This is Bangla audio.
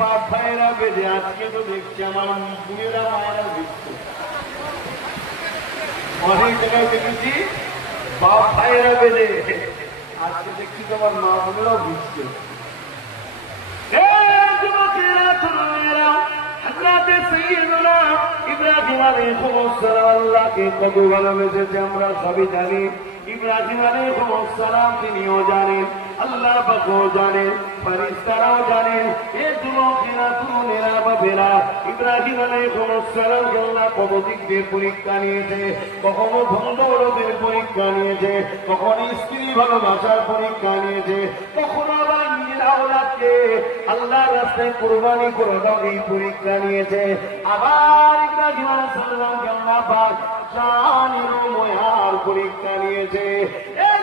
বাপ ভাইয়েরা বেঁধে, আজকে তো দেখছি আমার বোনেরা মায়েরা দিচ্ছে, অনেক জায়গায় দেখেছি বাপ ভাইয়েরা বেঁধে, আজকে দেখছি তো আমার মা বোনেরাও দিচ্ছে। ইব্রাহিম আলাইহিস সালাম আল্লাহকে কত ভালোবেসেছে আমরা সবই জানি। ইব্রাহিম আলাইহিস সালাম তিনিও জানেন, আল্লাহ পাকও জানেন, ফেরেশতারাও জানেন। এ যুবকেরা তরুণেরা বাপেরা, ইব্রাহিম আলাইহিস সালামকে আল্লাহ কত দিক দিয়ে পরীক্ষা নিয়েছে, কখনো ধনদৌলতের পরীক্ষা নিয়েছে, কখনো স্ত্রী ভালোবাসার পরীক্ষা নিয়েছে, কখনো আবার নিজের আওলাদকে আল্লাহর রাস্তায় কুরবানি করে দাও এই পরীক্ষা নিয়েছে। আবার ইব্রাহিম আলাইহিস সালামকে আল্লাহ পাক জানের ময়ার পরীক্ষা নিয়েছে। এই